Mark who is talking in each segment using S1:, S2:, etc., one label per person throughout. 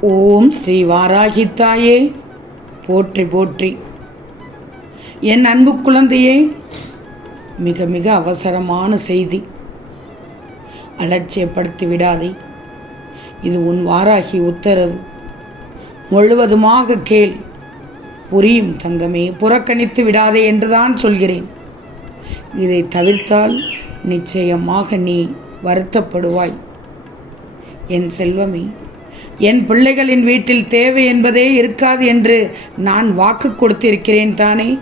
S1: ஓம் ஸ்ரீ வாராகித்தாயே. போற்றி போற்றி. என் அன்பு குழந்தையே மிக மிக அவசரமான செய்தி. அலட்சியப்படுத்தி விடாதே. இது உன் வாராகி உத்தரவு. முழுவதுமாக கேள். புரியும் தங்கமே புறக்கணித்து விடாதே என்றுதான் சொல்கிறேன். இதை தவிர்த்தால் நிச்சயமாக நீ வருத்தப்படுவாய். என் செல்வமே என் பிள்ளைகளின் வீட்டில் தேவை என்பதே இருக்காது என்று நான் வாக்கு கொடுத்திருக்கிறேன் தானே?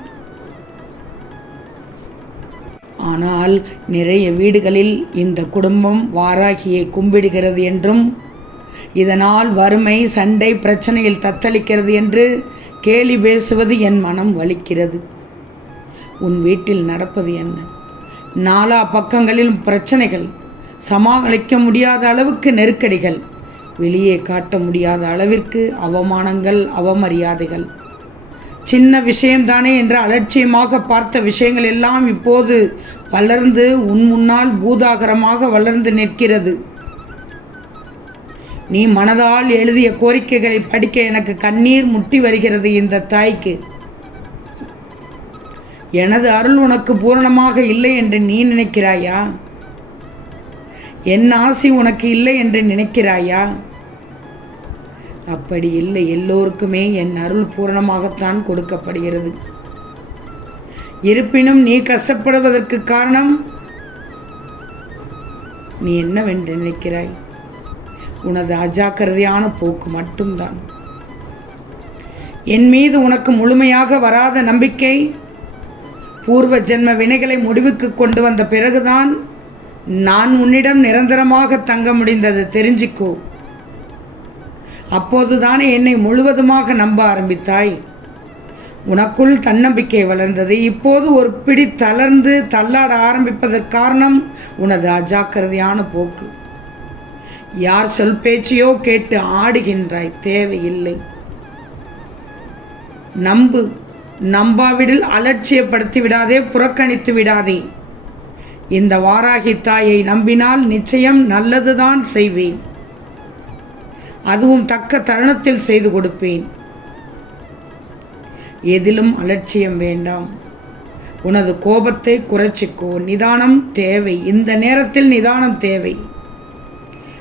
S1: ஆனால் நிறைய வீடுகளில் இந்த குடும்பம் வாராகியை கும்பிடுகிறது என்றும் இதனால் வறுமை சண்டை பிரச்சனையில் தத்தளிக்கிறது என்று கேலி பேசுவது என் மனம் வலிக்கிறது. உன் வீட்டில் நடப்பது என்ன? நாலா பக்கங்களிலும் பிரச்சனைகள் சமாளிக்க முடியாத அளவுக்கு நெருக்கடிகள் வெளியே காட்ட முடியாத அளவிற்கு அவமானங்கள் அவமரியாதைகள். சின்ன விஷயம்தானே என்று அலட்சியமாக பார்த்த விஷயங்கள் எல்லாம் இப்போது வளர்ந்து உன் முன்னால் பூதாகரமாக வளர்ந்து நிற்கிறது. நீ மனதால் எழுதிய கோரிக்கைகளை படிக்க எனக்கு கண்ணீர் முட்டி வருகிறது இந்த தாய்க்கு. எனது அருள் உனக்கு பூரணமாக இல்லை என்று நீ நினைக்கிறாயா? என் ஆசி உனக்கு இல்லை என்று நினைக்கிறாயா? அப்படி இல்லை. எல்லோருக்குமே என் அருள் பூரணமாகத்தான் கொடுக்கப்படுகிறது. இருப்பினும் நீ கஷ்டப்படுவதற்கு காரணம்? நீ என்னவென்று நினைக்கிறாய்? உனது அஜாக்கிரதையான போக்கு மட்டும்தான். என் மீது உனக்கு முழுமையாக வராத நம்பிக்கை? பூர்வ ஜென்ம வினைகளை முடிவுக்கு கொண்டு வந்த பிறகுதான் நான் உன்னிடம் நிரந்தரமாக தங்க முடிந்தது தெரிஞ்சிக்கோ. அப்போதுதானே என்னை முழுவதுமாக நம்ப ஆரம்பித்தாய். உனக்குள் தன்னம்பிக்கை வளர்ந்தது. இப்போது ஒரு பிடி தளர்ந்து தள்ளாட ஆரம்பிப்பதற்கு காரணம் உனது அஜாக்கிரதையான போக்கு. யார் சொல் பேச்சையோ கேட்டு ஆடுகின்றாய். தேவையில்லை. நம்பு நம்பாவிடில் அலட்சியப்படுத்தி விடாதே புறக்கணித்து விடாதே. இந்த வாராகி தாயை நம்பினால் நிச்சயம் நல்லதுதான் செய்வேன். அதுவும் தக்க தருணத்தில் செய்து கொடுப்பேன். எதிலும் அலட்சியம் வேண்டாம். உனது கோபத்தை குறைச்சிக்கோ. நிதானம் தேவை. இந்த நேரத்தில் நிதானம் தேவை.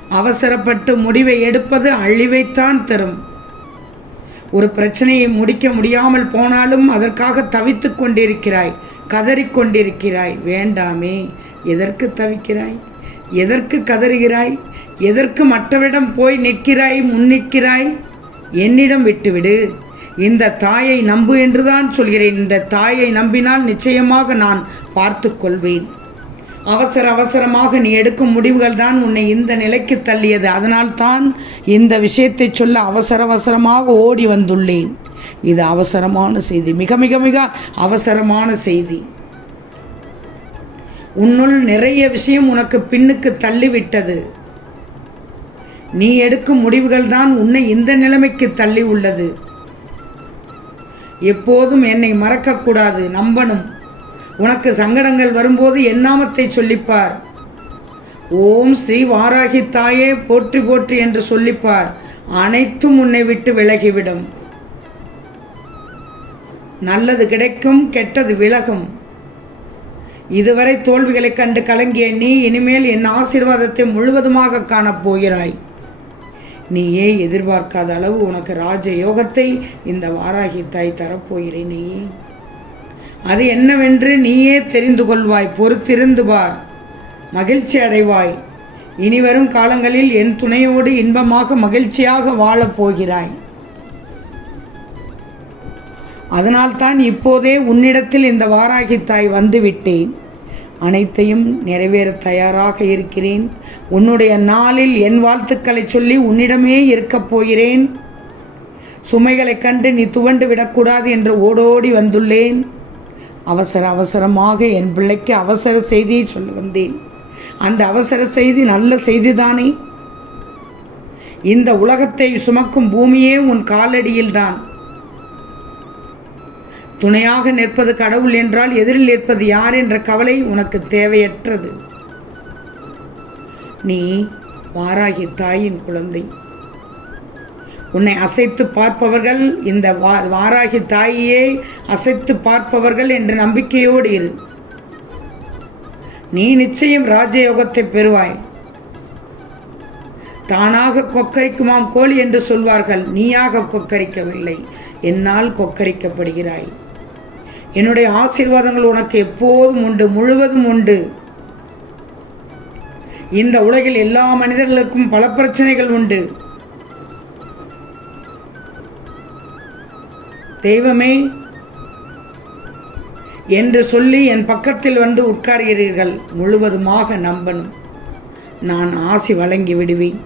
S1: அவசரப்பட்டு முடிவை எடுப்பது அழிவைத்தான் தரும். ஒரு பிரச்சனையை முடிக்க முடியாமல் போனாலும் அதற்காக தவித்து கொண்டிருக்கிறாய் கதறிக்கொண்டிருக்கிறாய் வேண்டாமே. எதற்கு தவிக்கிறாய்? எதற்கு கதறுகிறாய்? எதற்கு மற்றவரிடம் போய் நிற்கிறாய் முன்னிற்கிறாய்? என்னிடம் விட்டுவிடு. இந்த தாயை நம்பு என்றுதான் சொல்கிறேன். இந்த தாயை நம்பினால் நிச்சயமாக நான் பார்த்து கொள்வேன். அவசர அவசரமாக நீ எடுக்கும் முடிவுகள் தான் உன்னை இந்த நிலைக்கு தள்ளியது. அதனால்தான் இந்த விஷயத்தை சொல்ல அவசர அவசரமாக ஓடி வந்துள்ளேன். இது அவசரமான செய்தி. மிக மிக மிக அவசரமான செய்தி. உன்னுள் நிறைய விஷயம் உனக்கு பின்னுக்கு தள்ளிவிட்டது. நீ எடுக்கும் முடிவுகள் தான் உன்னை இந்த நிலைமைக்கு தள்ளி உள்ளது எப்போதும் என்னை மறக்கக்கூடாது நம்பணும். உனக்கு சங்கடங்கள் வரும்போது என் நாமத்தை சொல்லிப்பார். ஓம் ஸ்ரீ வாராகி தாயே போற்றி போற்றி என்று சொல்லிப்பார். அனைத்தும் உன்னை விட்டு விலகிவிடும். நல்லது கிடைக்கும் கெட்டது விலகும். இதுவரை தோல்விகளை கண்டு கலங்கிய நீ இனிமேல் என் ஆசீர்வாதத்தை முழுவதுமாக காணப்போகிறாய் நீயே எதிர்பார்க்காத அளவு உனக்கு ராஜ யோகத்தை இந்த வாராகி தாய் தரப்போகிறேன் நீயே அது என்னவென்று நீயே தெரிந்து கொள்வாய் பொறுத்திருந்து பார். மகிழ்ச்சி அடைவாய். இனி வரும் காலங்களில் என் துணையோடு இன்பமாக மகிழ்ச்சியாக வாழப் போகிறாய். அதனால்தான் இப்போதே உன்னிடத்தில் இந்த வாராகி தாய் வந்துவிட்டேன். அனைத்தையும் நிறைவேற தயாராக இருக்கிறேன். உன்னுடைய நாளில் என் வாழ்த்துக்களை சொல்லி உன்னிடமே இருக்கப் போகிறேன். சுமைகளை கண்டு நீ துவண்டு விடக்கூடாது என்று ஓடோடி வந்துள்ளேன். அவசர அவசரமாக என் பிள்ளைக்கு அவசர செய்தியை சொல்ல வந்தேன். அந்த அவசர செய்தி நல்ல செய்திதானே? இந்த உலகத்தை சுமக்கும் பூமியே உன் காலடியில்தான். துணையாக நிற்பது கடவுள் என்றால் எதிரில் நிற்பது யார் என்ற கவலை உனக்கு தேவையற்றது. நீ வாராகி தாயின் குழந்தை. உன்னை அசைத்து பார்ப்பவர்கள் இந்த வா வாராகி தாயையே அசைத்து பார்ப்பவர்கள் என்ற நம்பிக்கையோடு இரு. நீ நிச்சயம் ராஜயோகத்தை பெறுவாய். தானாக கொக்கரிக்குமாம் கோழி என்று சொல்வார்கள். நீயாக கொக்கரிக்கவில்லை. என்னால் கொக்கரிக்கப்படுகிறாய். என்னுடைய ஆசீர்வாதங்கள் உனக்கு எப்போதும் உண்டு முழுவதும் உண்டு. இந்த உலகில் எல்லா மனிதர்களுக்கும் பல பிரச்சனைகள் உண்டு. தெய்வமே என்று சொல்லி என் பக்கத்தில் வந்து உட்கார்கிறீர்கள் முழுவதுமாக நம்பணும். நான் ஆசி வழங்கி விடுவேன்.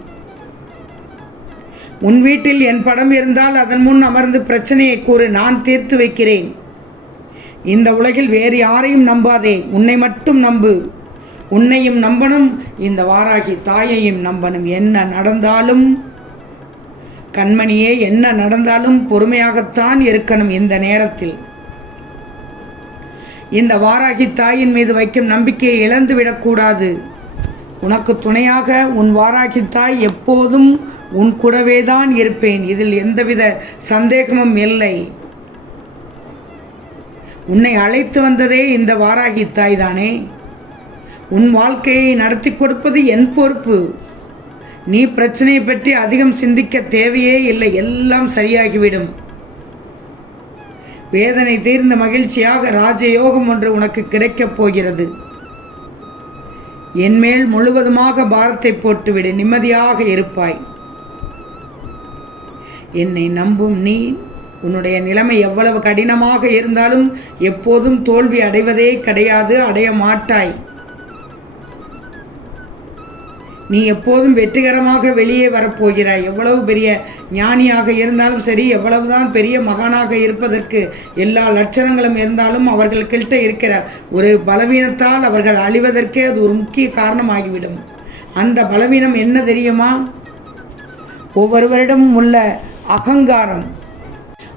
S1: உன் வீட்டில் என் படம் இருந்தால் அதன் முன் அமர்ந்து பிரச்சனையை கூறு நான் தீர்த்து வைக்கிறேன். இந்த உலகில் வேறு யாரையும் நம்பாதே. உன்னை மட்டும் நம்பு. உன்னையும் நம்பணும். இந்த வாராகி தாயையும் நம்பணும். என்ன நடந்தாலும் கண்மணியே என்ன நடந்தாலும் பொறுமையாகத்தான் இருக்கணும் இந்த நேரத்தில். இந்த வாராகி தாயின் மீது வைக்கும் நம்பிக்கையை இழந்து விடக்கூடாது. உனக்கு துணையாக உன் வாராகி தாய் எப்போதும் உன் கூடவே தான் இருப்பேன். இதில் எந்தவித சந்தேகமும் இல்லை. உன்னை அழைத்து வந்ததே இந்த வாராகி தாய் தானே உன் வாழ்க்கையை நடத்தி கொடுப்பது என் பொறுப்பு. நீ பிரச்சனையை பற்றி அதிகம் சிந்திக்க தேவையே இல்லை எல்லாம் சரியாகிவிடும். வேதனை தீர்ந்த மகிழ்ச்சியாக ராஜயோகம் ஒன்று உனக்கு கிடைக்கப் போகிறது. என்மேல் முழுவதுமாக பாரத்தை போட்டுவிடு நிம்மதியாக இருப்பாய். என்னை நம்பும் நீ உன்னுடைய நிலைமை எவ்வளவு கடினமாக இருந்தாலும் எப்போதும் தோல்வி அடைவதே கிடையாது அடைய மாட்டாய். நீ எப்போதும் வெற்றிகரமாக வெளியே வரப்போகிறாய். எவ்வளவு பெரிய ஞானியாக இருந்தாலும் சரி எவ்வளவுதான் பெரிய மகானாக இருப்பதற்கு எல்லா லட்சணங்களும் இருந்தாலும் அவர்கள்கிட்ட இருக்கிற ஒரு பலவீனத்தால் அவர்கள் அழிவதற்கே அது ஒரு முக்கிய காரணமாகிவிடும். அந்த பலவீனம் என்ன தெரியுமா? ஒவ்வொருவரிடமும் உள்ள அகங்காரம்.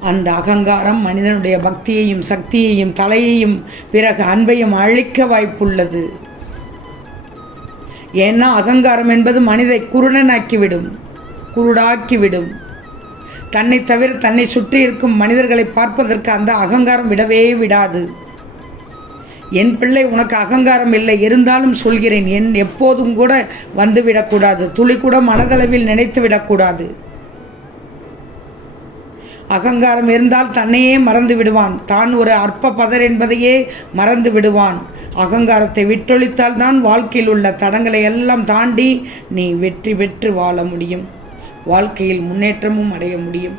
S1: அந்த அகங்காரம் மனிதனுடைய பக்தியையும் சக்தியையும் தலையையும் பிறகு அன்பையும் அழிக்க வாய்ப்புள்ளது. ஏன்னா அகங்காரம் என்பது மனிதை குருடனாக்கிவிடும் குருடாக்கிவிடும். தன்னை தவிர தன்னை சுற்றி இருக்கும் மனிதர்களை பார்ப்பதற்கு அந்த அகங்காரம் விடவே விடாது. என் பிள்ளை உனக்கு அகங்காரம் இல்லை இருந்தாலும் சொல்கிறேன். என் எப்போதும் கூட வந்துவிடக்கூடாது துளி கூட மனதளவில் நினைத்து விடக்கூடாது அகங்காரம் இருந்தால் தன்னையே மறந்து விடுவான். தான் ஒரு அற்ப பதர் என்பதையே மறந்து விடுவான். அகங்காரத்தை விட்டொழித்தால் தான் வாழ்க்கையில் உள்ள தடங்களை எல்லாம் தாண்டி நீ வெற்றி பெற்று வாழ முடியும். வாழ்க்கையில் முன்னேற்றமும் அடைய முடியும்.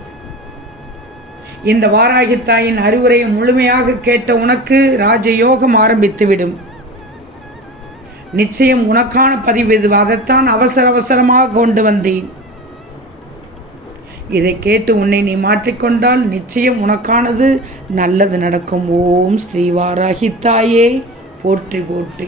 S1: இந்த வாராகி தாயின் அறிவுரையை முழுமையாக கேட்ட உனக்கு ராஜயோகம் ஆரம்பித்துவிடும். நிச்சயம் உனக்கான பதிவு இது அதைத்தான் அவசர அவசரமாக கொண்டு வந்தேன். இதை கேட்டு உன்னை நீ மாற்றிக்கொண்டால் நிச்சயம் உனக்கானது நல்லது நடக்கும். ஓம் ஸ்ரீ வாராகி தாயே. போற்றி போற்றி.